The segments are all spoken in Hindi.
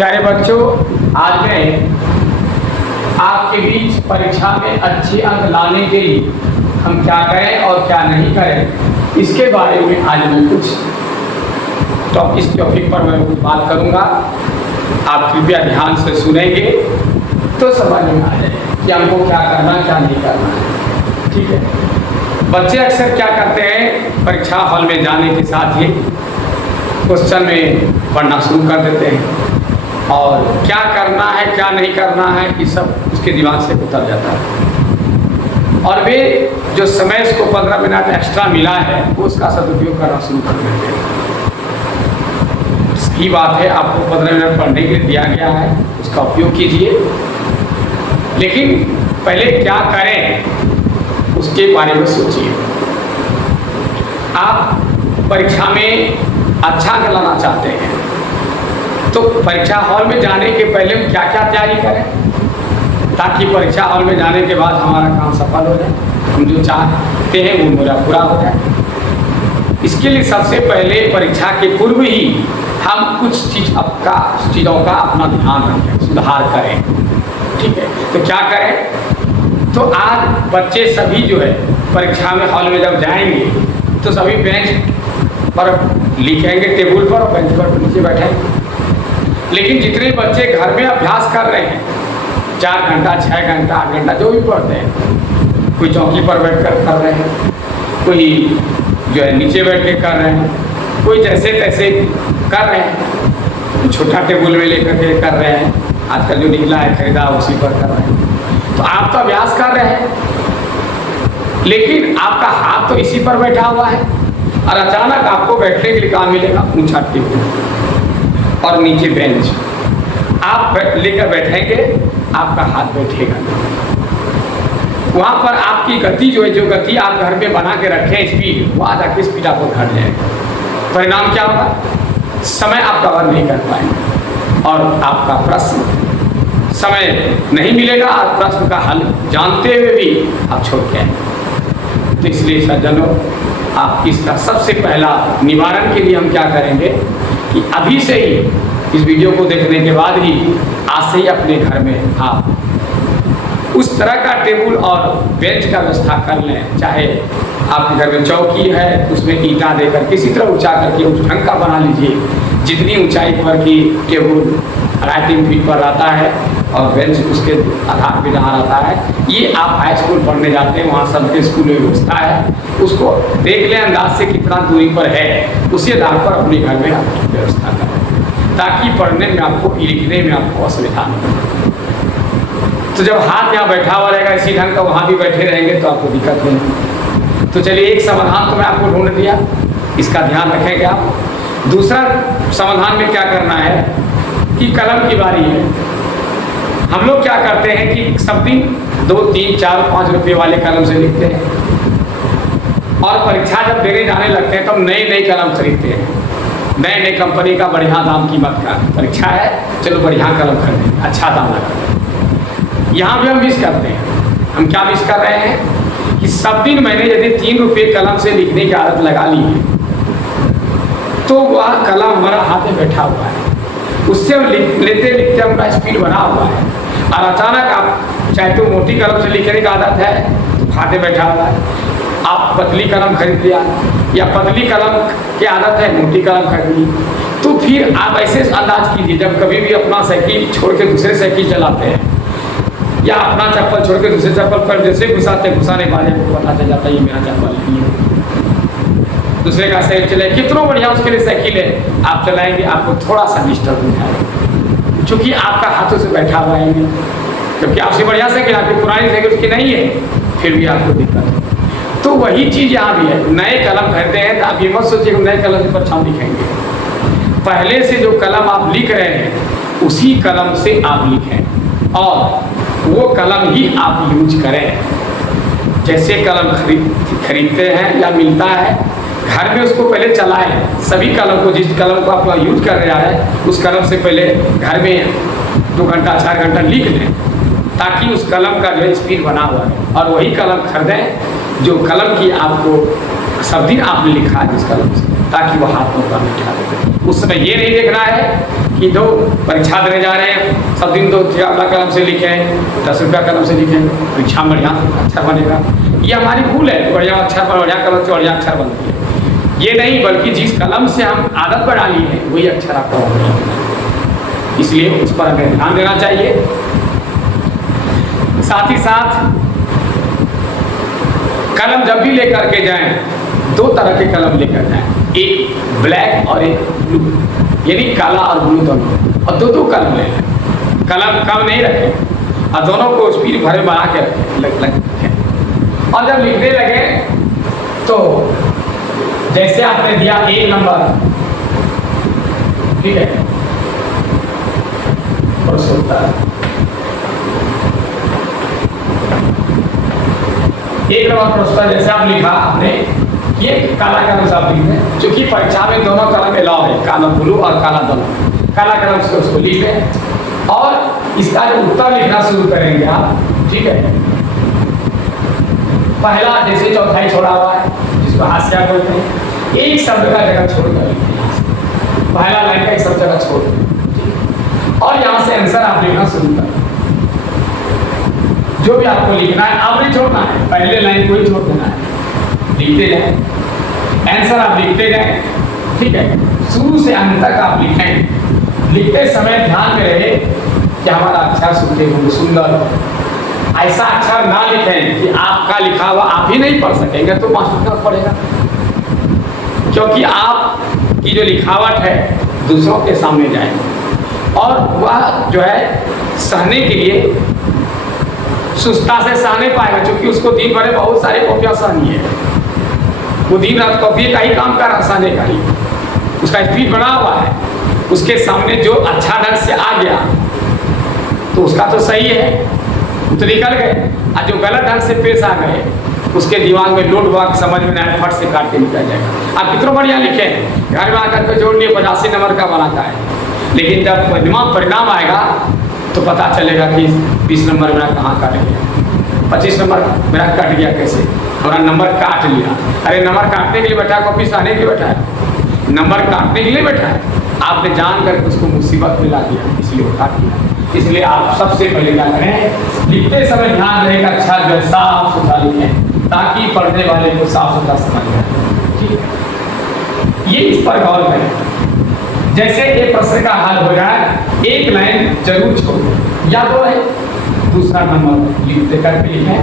प्यारे बच्चों, आज मैं आपके बीच परीक्षा में अच्छे अंक लाने के लिए हम क्या करें और क्या नहीं करें इसके बारे में आज मैं कुछ इस टॉपिक पर मैं कुछ बात करूंगा। आप कृपया ध्यान से सुनेंगे तो समझ में आ जाए कि हमको क्या करना क्या नहीं करना। ठीक है, बच्चे अक्सर क्या करते हैं, परीक्षा हॉल में जाने के साथ ही क्वेश्चन में पढ़ना शुरू कर देते हैं और क्या करना है क्या नहीं करना है ये सब उसके दिमाग से उतर जाता है और वे जो समय उसको 15 मिनट एक्स्ट्रा मिला है वो उसका सदुपयोग करना शुरू कर देते हैं। सही बात है, आपको 15 मिनट पढ़ने के लिए दिया गया है, उसका उपयोग कीजिए, लेकिन पहले क्या करें उसके बारे में सोचिए। आप परीक्षा में अच्छा अंक लाना चाहते हैं तो परीक्षा हॉल में जाने के पहले हम क्या क्या तैयारी करें ताकि परीक्षा हॉल में जाने के बाद हमारा काम सफल हो जाए, हम जो चाहते हैं वो मेरा पूरा हो जाए। इसके लिए सबसे पहले परीक्षा के पूर्व ही हम कुछ चीज़ों का अपना ध्यान रखें, सुधार करें। ठीक है, तो क्या करें, तो आज बच्चे सभी जो है परीक्षा में हॉल में जब जाएंगे तो सभी बेंच पर लिखेंगे, टेबल पर और बेंच पर नीचे बैठेंगे। लेकिन जितने बच्चे घर में अभ्यास कर रहे हैं 4 घंटा 6 घंटा 8 घंटा जो भी पढ़ते हैं, कोई चौकी पर बैठ कर रहे हैं, कोई जो है नीचे बैठ के कर रहे हैं, कोई जैसे तैसे कर रहे हैं, छोटा टेबल में लेकर के कर रहे हैं, आजकल जो निकला है खरीदा उसी पर कर रहे हैं। तो आप तो अभ्यास कर रहे हैं लेकिन आपका हाथ तो इसी पर बैठा हुआ है और अचानक आपको बैठने के लिए कहाँ मिलेगा, ऊंचा टेबल और नीचे बेंच। आप लेकर बैठेंगे, आपका हाथ बैठेगा, वहाँ पर आपकी गति जो है, जो गति आप घर में बना के रखें स्पीड, वो आधा की स्पीड आपको घट जाएगा। परिणाम क्या होगा, समय आप कवर नहीं कर पाएंगे और आपका प्रश्न समय नहीं मिलेगा और प्रश्न का हल जानते हुए भी आप छोड़ के आएंगे। तो इसलिए सज्जनों, आप इसका सबसे पहला निवारण के लिए हम क्या करेंगे कि अभी से ही इस वीडियो को देखने के बाद ही आज से ही अपने घर में आप उस तरह का टेबल और बेंच का व्यवस्था कर लें। चाहे आपके घर में चौकी है उसमें ईंटा देकर किसी तरह ऊंचा करके उस ढंग का बना लीजिए, जितनी ऊंचाई पर की टेबल 2.5-3 फीट पर रहता है और बेंच उसके आधार पे जहाँ रहता है। ये आप हाई स्कूल पढ़ने जाते हैं, वहाँ सबके स्कूल में व्यवस्था है, उसको देख लें अंदाज से कितना दूरी पर है, उसी आधार पर अपने घर में आप व्यवस्था करें ताकि पढ़ने में आपको, लिखने में आपको असुविधा नहीं हो। तो जब हाथ यहाँ बैठा हुआ रहेगा इसी ढंग का, वहाँ भी बैठे रहेंगे तो आपको दिक्कत नहीं। तो चलिए एक समाधान तो मैं आपको ढूंढ दिया, इसका ध्यान रखेंगे आप। दूसरा समाधान में क्या करना है कि कलम की बारी है। हम लोग क्या करते हैं कि सब दिन 2, 3, 4, 5 रुपये वाले कलम से लिखते हैं और परीक्षा जब देने जाने लगते हैं तो हम नई कलम खरीदते हैं, नए कंपनी का बढ़िया दाम कीमत का परीक्षा है, चलो बढ़िया कलम खरीदें, अच्छा दाम लगा। यहाँ भी हम मिस करते हैं। हम क्या मिस कर रहे हैं कि सब दिन मैंने यदि 3 रुपये कलम से लिखने की आदत लगा ली है तो वह कलम हमारा हाथ में बैठा हुआ है, उससे लेते लिखते हमारा स्पीड बना हुआ है और अचानक आप चाहे तो मोटी कलम से लिखने की आदत है तो हाथ में बैठा हुआ है, आप पतली कलम खरीद लिया या पतली कलम की आदत है मोटी कलम खरीद ली, तो फिर आप ऐसे अंदाज कीजिए जब कभी भी अपना साइकिल छोड़ के दूसरे साइकिल चलाते हैं या अपना चप्पल छोड़ के दूसरे चप्पल पर जैसे घुसाने वाले को पता चल जाता है ये मेरा चप्पल नहीं है, दूसरे का साइकिल चले, कितना बढ़िया उसके लिए साइकिल है, आप चलाएंगे आपको थोड़ा सा डिस्टर्ब हो जाएगा क्योंकि आपका हाथों से बैठा हुआ है, क्योंकि आपसे बढ़िया साइकिल, आपकी पुरानी साइकिल उसकी नहीं है, फिर भी आपको दिक्कत है। तो वही चीज़ यहाँ भी है, नए कलम खरीदते हैं तो आप ये मत सोचिए कि नए कलम पर छाव लिखेंगे, पहले से जो कलम आप लिख रहे हैं उसी कलम से आप लिखें और वो कलम ही आप यूज करें। जैसे कलम खरीदते हैं या मिलता है घर में उसको पहले चलाएं, सभी कलम को, जिस कलम को आप यूज कर रहा है उस कलम से पहले घर में 2 घंटा 4 घंटा लिख लें ताकि उस कलम का जो है स्पीड बना हुआ है और वही कलम खरीदें जो कलम की आपको सब दिन आपने लिखा है जिस कलम से, ताकि वह हाथ में बैठा दे। उस समय ये नहीं देखना है कि दो परीक्षा देने जा रहे हैं, सब दिन तो अपना कलम से लिखें, 10 रुपया कलम से लिखें, परीक्षा बढ़िया अच्छा बनेगा। ये हमारी भूल है। बढ़िया अक्षर पर बढ़िया कलम से बढ़िया अक्षर बनती है, ये नहीं, बल्कि जिस कलम से हम आदत बना ली है वही अक्षर आपका होगा। इसलिए उस पर हमें ध्यान देना चाहिए। साथ ही साथ कलम जब भी लेकर के जाएं, 2 तरह के कलम लेकर जाएं, एक ब्लैक और एक ब्लू, यानी काला और ब्लू दोनों, और 2 कलम ले लें। कलम कम नहीं रखें और दोनों को स्पीड भरे बना के रखें। और जब लिखने लगे तो जैसे आपने दिया 1 नंबर, ठीक है, प्रश्न उत्तर 1 नंबर प्रश्न जैसे आप लिखा आपने, ये काला कलम से आप लिख दें, क्योंकि परीक्षा में दोनों कलम अलाउ है, काला ब्लू और काला दोनों। काला कलम से उसको लिख दें और इसका जो उत्तर लिखना शुरू करेंगे आप, ठीक है। पहला जैसे चौथाई छोड़ा हुआ है, जिसको हाशिया बोलते हैं, एक शब्द का जगह छोड़ कर लिखें, पहला लाइन का एक सब जगह छोड़ दें और यहाँ से आंसर आप लिखना शुरू करें। जो भी आपको लिखना है आप नहीं छोड़ना है, पहले लाइन को ही छोड़ देना है, लिखते जाए, आंसर आप लिखते जाए, ठीक है। शुरू से अंत तक आप लिखें। लिखते समय ध्यान में रहे कि हमारा अक्षर सुंदर, ऐसा अक्षर ना लिखें कि आपका लिखा हुआ आप ही नहीं पढ़ सकेंगे तो मास्टर का पढ़ेगा, क्योंकि आपकी जो लिखावट है दूसरों के सामने जाएगी और वह जो है सहने के लिए सुस्ता से सह नहीं पाएगा, क्योंकि उसको दिन भर बहुत सारे कॉपियाँ सहनी है। वो दिन रात कॉपी का ही काम कर रहा, सहने का ही, उसका स्पीड बना हुआ है। उसके सामने जो अच्छा ढंग से आ गया तो उसका तो सही है, तो निकल गए, और जो गलत ढंग से पेश आ गए उसके दिमाग में लोड वाक समझ में आए, फट से काट के निकल जाएगा। आप कितना बढ़िया लिखे हैं, घर में आकर के जोड़ लिए 85 नंबर का बनाता है, लेकिन जब परिणाम आएगा तो पता चलेगा कि 20 नंबर मेरा कहाँ काट गया, 25 नंबर मेरा कट गया, कैसे हमारा नंबर काट लिया। अरे नंबर काटने के लिए बैठा, कॉपी सहने के लिए बैठा है, नंबर काटने के लिए बैठा है, आपने जान करके उसको मुसीबत में ला दिया, इसलिए वो काट दिया। इसलिए आप सबसे पहले क्या करें, लिखते समय ध्यान रहेगा अक्षर जो साफ सुथरा लिखें, ताकि पढ़ने वाले को साफ सुथरा समझ में आए, ठीक है। ये इस पर गौर करें। जैसे ये प्रश्न का हल हो जाए, एक लाइन जरूर छोड़ो, या तो है दूसरा नंबर लिख देकर के लिखें,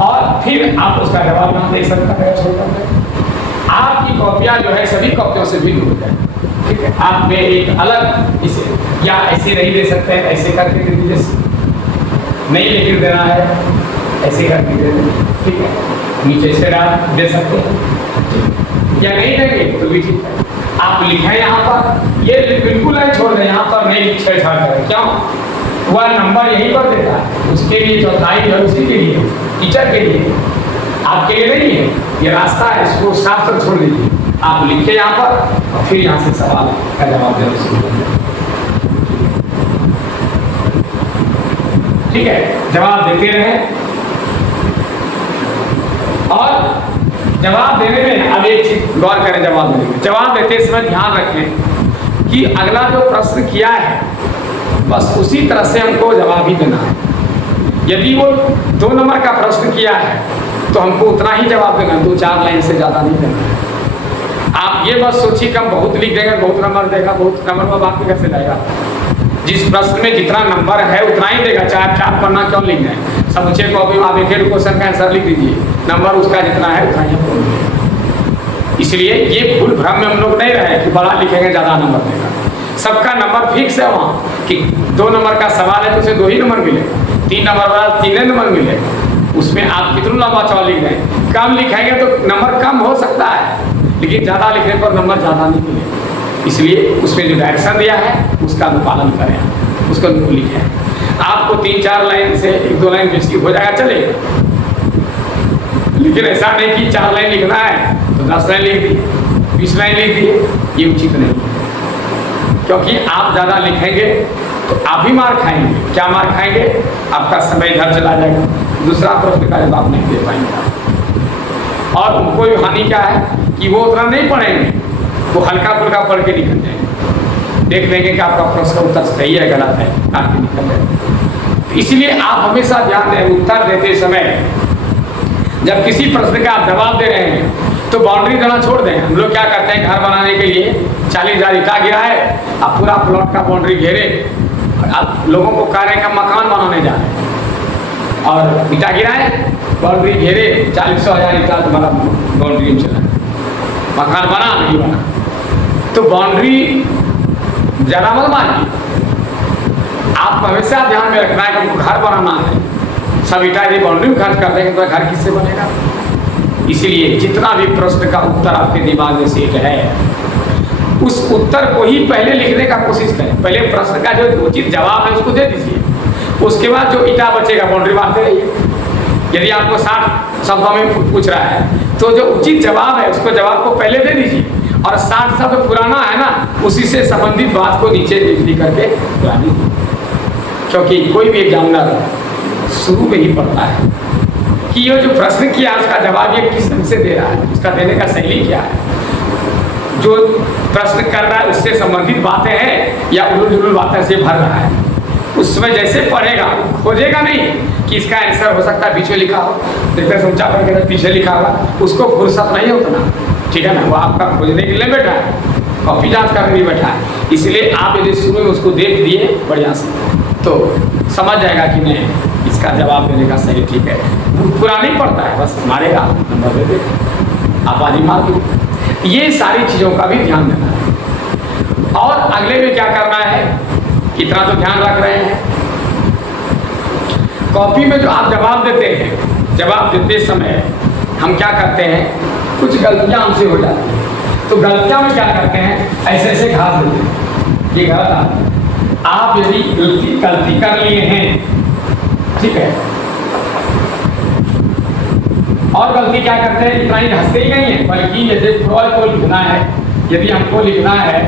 और फिर आप उसका जवाब ना दे सकते हैं, छोड़कर आपकी कॉपियाँ जो है सभी कॉपियों से भिन्न हो जाए, ठीक है। आप में एक अलग इसे या ऐसे नहीं दे सकते हैं, ऐसे करके दे दीजिए, नहीं लिख देना है ऐसे करके दे दें, ठीक है। नीचे से आप दे सकते हैं, या नहीं देंगे तो भी ठीक है। आप लिखें यहाँ पर, ये बिल्कुल नहीं छोड़ दें, यहाँ पर नहीं छेड़छाड़ करें, क्यों, वह नंबर यहीं पर देता है, उसके लिए चौथाई है, उसी के लिए, टीचर के लिए, आपके लिए नहीं है। ये रास्ता है, इसको साफ कर छोड़ दीजिए, आप लिखे यहाँ पर और फिर यहाँ से सवाल का जवाब देना शुरू करें, ठीक है। जवाब देते रहें और जवाब देने में अब एक चीज गौर करें, जवाब देने में, जवाब देते समय ध्यान रखें कि अगला जो प्रश्न किया है बस उसी तरह से हमको जवाब ही देना है। यदि वो 2 नंबर का प्रश्न किया है तो हमको उतना ही जवाब देना, 2-4 लाइन से ज़्यादा नहीं देना है। आप ये बस सोचिए कि हम बहुत लिख देंगे, बहुत नंबर देगा, बहुत नंबर में बात कैसे लाएगा। जिस प्रश्न में जितना नंबर है उतना ही देगा, चाहे आप 4 पन्ना क्यों लिख दें, समूचे कॉपी में आप एक क्वेश्चन का आंसर लिख दीजिए, नंबर उसका जितना है उतना ही आपको मिलेगा। इसलिए ये भूल भ्रम में हम लोग नहीं रहे कि बड़ा लिखेंगे ज़्यादा नंबर देगा। सबका नंबर फिक्स है वहाँ कि 2 नंबर का सवाल है तो उसे 2 ही नंबर मिलेगा, 3 नंबर वाला 3 नंबर मिलेगा। उसमें आप कितना लंबा चौड़ा लिख रहे हैं, कम लिखेंगे तो नंबर कम हो सकता है, लेकिन ज़्यादा लिखने पर नंबर ज़्यादा नहीं मिलेगा। इसलिए उसमें जो डायरेक्शन दिया है उसका अनुपालन करें, उसको लिखें। आपको 3-4 लाइन से 1-2 लाइन बेसिक हो जाएगा, चलेगा, लेकिन ऐसा नहीं कि 4 लाइन लिखना है तो 10 लाइन लिख दिए, 20 लाइन लिख दिए, ये उचित नहीं, क्योंकि आप ज़्यादा लिखेंगे तो आप ही मार खाएंगे। क्या मार खाएंगे, आपका समय इधर चला जाएगा, दूसरा प्रश्न का जवाब नहीं दे पाएंगे और उनको भी हानि क्या है कि वो उतना नहीं पढ़ेंगे, वो हल्का फुल्का पढ़ के निकल जाएंगे, देख लेंगे कि आपका प्रश्न का उत्तर सही है गलत है, काट के निकल जाएंगे। इसलिए आप हमेशा ध्यान दें, उत्तर देते समय जब किसी प्रश्न का आप जवाब दे रहे हैं तो बाउंड्री देना छोड़ दें। हम लोग क्या करते हैं, घर बनाने के लिए 40,000 ईटा गिरा है, अब पूरा प्लॉट का बाउंड्री घेरे, अब लोगों को कह रहे हैं कि मकान बनाने जा रहे हैं और ईटा गिरा है, बाउंड्री घेरे, 40,000 ईटा तुम्हारा बाउंड्री में चला, मकान बना नहीं बना। तो बाउंड्री ज़्यादा मत मानिए, आप हमेशा ध्यान में रखना है कि हमको घर बनाना है, सब ईटा यदि बाउंड्री में खर्च कर देंगे तो घर किससे बनेगा। इसलिए जितना भी प्रश्न का उत्तर आपके दिमाग में सेट है, उस उत्तर को ही पहले लिखने का कोशिश करें। पहले प्रश्न का जो उचित जवाब है उसको दे दीजिए, उसके बाद जो ईटा बचेगा बाउंड्री मारते रहिए। यदि आपको 60 शब्दों में पूछ रहा है तो जो उचित जवाब है उसको जवाब को पहले दे दीजिए, और 60 शब्द पुराना है ना, उसी से संबंधित बात को नीचे लिख करके बुला दीजिए। क्योंकि कोई भी एग्जामिनर शुरू में ही पढ़ता है कि ये जो प्रश्न किया उसका जवाब ये किस ढंग से दे रहा है, उसका देने का शैली क्या है, जो प्रश्न कर रहा है उससे संबंधित बातें हैं या उलझुल जुलूल बातें से भर रहा है। उसमें जैसे पढ़ेगा खोजेगा नहीं कि इसका आंसर हो सकता है पीछे लिखा हो, देखते समझा पढ़ के पीछे लिखा हुआ, उसको फुर्सत नहीं उतना, ठीक है ना, वो आपका खोजने के लिए बैठा है, कॉपी जांच करने के लिए बैठा है। इसलिए आप यदि शुरू में उसको देख दिए बढ़िया से तो समझ जाएगा कि नहीं इसका जवाब देने का सही ठीक है। पूरा नहीं पड़ता है, बस मारेगा नंबर दे दे, आप आदि मार दो। ये सारी चीज़ों का भी ध्यान देना है। और अगले में क्या करना है, कितना तो ध्यान रख रहे हैं, कॉपी में जो आप जवाब देते हैं, जवाब देते समय हम क्या करते हैं, कुछ गलतियाँ हमसे हो जाती हैं। तो गलतियाँ में क्या करते हैं, ऐसे ऐसे घास देते हैं, ये गलत आता है। आप यदि गलती कर लिए हैं, ठीक है, और गलती क्या करते हैं, इतना ही हंसते ही नहीं है, बल्कि जैसे प्रो को लिखना है, यदि हमको लिखना है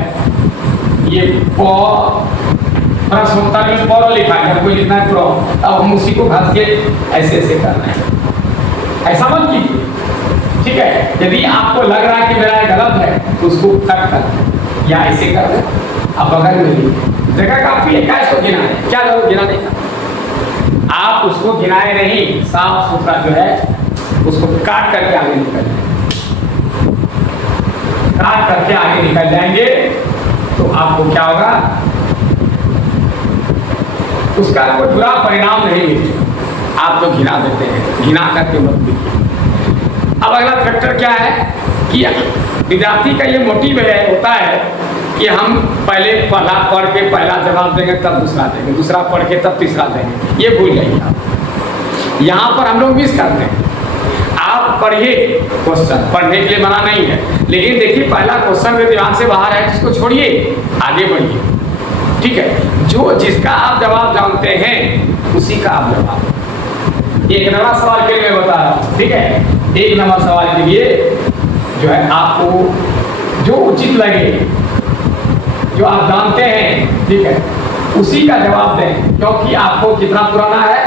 ये प्रश्नोत्तर में प्रो लिखा है, हमको लिखना है प्रो, अब हम उसी को घस के ऐसे ऐसे करना है, ऐसा मत कीजिए, ठीक है। यदि आपको लग रहा है कि मेरा गलत है तो उसको कट कर या ऐसे कर दे, अब बगल में लीजिए, जगह काफी है, क्या इसको गिना है, क्या जरूर गिनाने का, आप उसको गिनाए नहीं, साफ सुथरा जो है उसको काट करके आगे निकल जाएंगे, काट करके आगे निकल जाएंगे तो आपको क्या होगा, उसका कोई बुरा परिणाम नहीं मिलेगा। आप तो घिना देते हैं, घिना करके मत दीजिए। अब अगला फैक्टर क्या है कि विद्यार्थी का ये मोटिव है होता है कि हम पहले पढ़ा पढ़ के पहला जवाब देंगे तब दूसरा देंगे, दूसरा पढ़ के तब तीसरा देंगे, ये भूल जाइए आप। यहाँ पर हम लोग मिस करते हैं। आप पढ़िए, क्वेश्चन पढ़ने के लिए मना नहीं है, लेकिन देखिए पहला क्वेश्चन मेरे दिमाग से बाहर है, जिसको छोड़िए आगे बढ़िए, ठीक है। जो जिसका आप जवाब जानते हैं उसी का आप जवाब। एक नंबर सवाल के लिए मैं बता रहा हूँ, ठीक है, एक नंबर सवाल के लिए जो है आपको जो उचित लगे, जो आप जानते हैं, ठीक है, उसी का जवाब दें। क्योंकि आपको कितना पुराना है,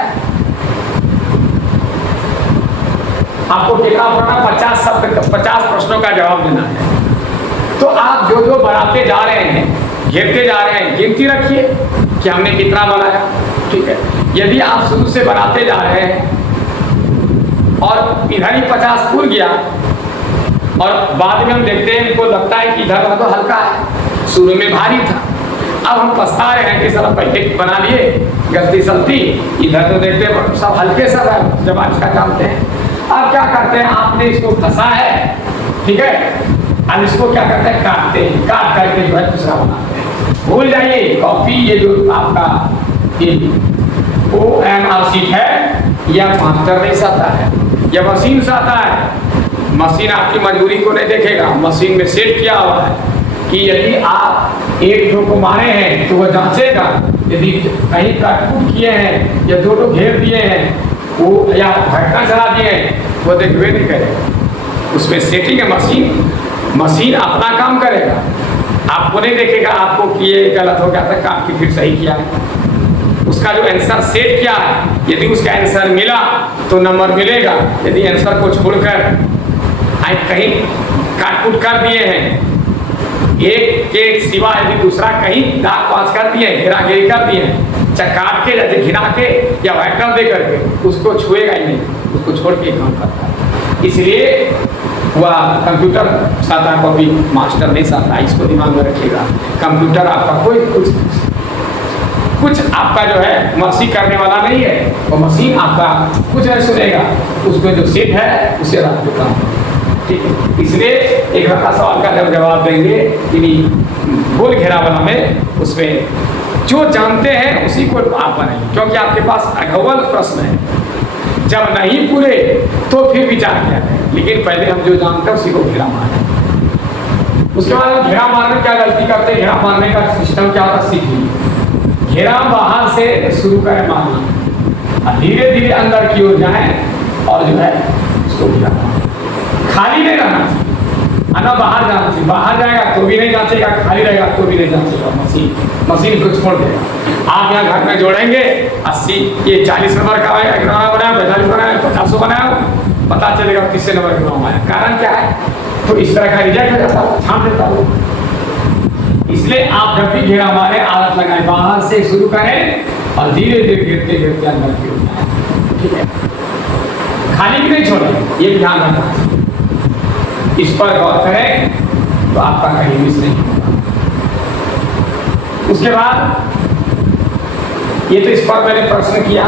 आपको कितना पुराना 50 शब्द 50 प्रश्नों का जवाब देना है। तो आप जो जो बढ़ाते जा रहे हैं, घेरते जा रहे हैं, गिनती रखिए कि हमने कितना बनाया, ठीक है। यदि आप शुरू से बनाते जा रहे हैं और इधर ही 50 पूर गया और बाद में हम देखते हैं इनको लगता है कि इधर तो हल्का है, शुरू में भारी था, अब हम पछता रहे हैं कि सर पहले बना लिए, गलती सलती, इधर तो देखते हैं सब हल्के सब है, जब आप इसका जानते हैं। अब क्या करते हैं, आपने इसको फंसा है, ठीक है, अब इसको क्या करते हैं, काटते हैं, काट करके जो है दूसरा बनाते हैं। भूल जाइए कॉपी, ये जो आपका ये OMR शीट है, यह मास्टर नहीं से आता है, यह मशीन से आता है। मशीन आपकी मजबूरी को नहीं देखेगा, मशीन में सेट किया हुआ है कि यदि आप एक ठो को मारे हैं तो वह जांचेगा, यदि कहीं काट किए हैं या दो घेर दिए हैं वो या ढक्कन चला दिए हैं वो देखवे नहीं करेगा, उसमें सेटिंग है मशीन, मशीन अपना काम करेगा, आपको नहीं देखेगा आपको कि ये गलत हो गया था, काम की फिर सही किया है। उसका जो आंसर सेट किया है, यदि उसका आंसर मिला तो नंबर मिलेगा, यदि आंसर को छोड़कर कहीं काट कूट कर दिए हैं, एक के सिवा यदि दूसरा कहीं दाग पास कर दिए, घेरा घेरी कर दिए हैं, चाहे काट के जैसे घिरा के या वैक्यूम दे करके, उसको छुएगा ही नहीं, उसको छोड़ के काम करता है। इसलिए वह कंप्यूटर सादा कॉपी मास्टर नहीं साधा, इसको दिमाग में रखिएगा। कंप्यूटर आपका कोई कुछ आपका जो है मर्सी करने वाला नहीं है, वो मशीन आपका कुछ नहीं सुनेगा, उसमें जो सेट है उसे रख देता हूँ, ठीक है। इसलिए एक रखा सवाल का जब जवाब देंगे कि गोल घेरावला में, उसमें जो जानते हैं उसी को आप बनाएंगे, क्योंकि आपके पास अगवल प्रश्न है। जब नहीं पूरे तो फिर विचार किया है, लेकिन पहले हम जो जानते हैं उसी को घेरा मारें। उसके बाद हम घेरा मारने क्या गलती करते हैं, घेरा मारने का सिस्टम क्या होता है सीख लीजिए। घेरा बाहर से शुरू करें मारना, धीरे धीरे अंदर की ओर जाएं और जो है उसको घेरा खाली नहीं रहना चाहिए, आना बाहर जाना चाहिए। बाहर जाएगा तो भी नहीं जांचेगा, खाली रहेगा तो भी नहीं जांचेगा, मशीन को छोड़ देगा। आप यहाँ घर में जोड़ेंगे 80, ये 40 नंबर का ग्राम बनाया, 45 बनाया, 50 बनाया, पता चलेगा 30 नंबर का ग्राम आया। कारण क्या है, तो इस तरह का रिजेक्ट हो जाता है, छाप देता हो। इसलिए आप जब भी घेरा मारे आदत लगाएं, बाहर से शुरू करें और धीरे धीरे गिरते गिरते अंदर की ओर जाएं, ठीक है। खाली भी नहीं छोड़ें, ये ध्यान रखना, इस पर गौर करें तो आपका कहीं मिस नहीं होगा। उसके बाद ये तो इस पर मैंने प्रश्न किया।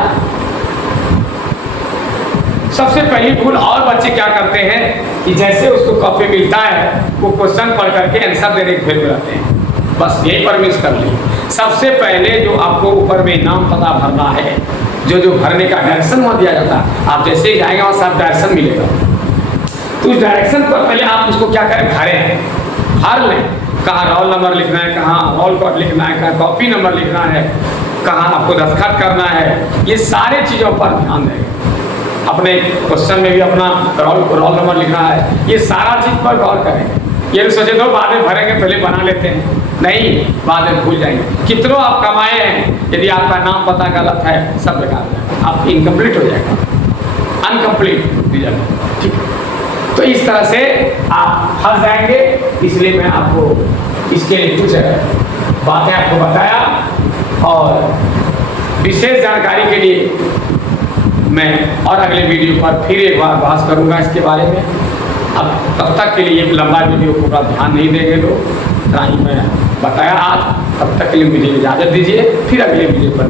सबसे पहली भूल और बच्चे क्या करते हैं कि जैसे उसको कॉपी मिलता है वो क्वेश्चन पढ़ करके आंसर देने के फेर रहते हैं, बस यही पर मिस कर ली। सबसे पहले जो आपको ऊपर में नाम पता भरना है, जो भरने का डायरेक्शन वहाँ दिया जाता है, आप जैसे ही जाएंगे वहाँ सब डायरेक्शन मिलेगा, तो उस डायरेक्शन पर पहले आप उसको क्या करें, भर लें। कहाँ रोल नंबर लिखना है, कहाँ रोल कोड लिखना है, कहाँ कॉपी नंबर लिखना है, कहाँ आपको दस्तखत करना है, ये सारे चीज़ों पर ध्यान देंगे। अपने क्वेश्चन में भी अपना रोल नंबर लिखना है, ये सारा चीज़ पर गौर करेंगे। ये सोचे तो बाद में भरेंगे, पहले बना लेते हैं, नहीं, बाद में भूल जाएंगे। कितनों आप कमाए हैं, यदि आपका नाम पता गलत है सब बेकार जाएगा, आप इनकम्प्लीट हो जाएगा, अनकम्प्लीट रिजल्ट, ठीक है। तो इस तरह से आप फंस जाएंगे। इसलिए मैं आपको इसके लिए कुछ बातें आपको बताया, और विशेष जानकारी के लिए मैं और अगले वीडियो पर फिर एक बार बहस करूंगा इसके बारे में। अब तब तक के लिए लंबा वीडियो पूरा ध्यान नहीं देंगे लोग, इतना ही मैं बताया आज। तब तक के लिए मुझे इजाज़त दीजिए, फिर अगले वीडियो पर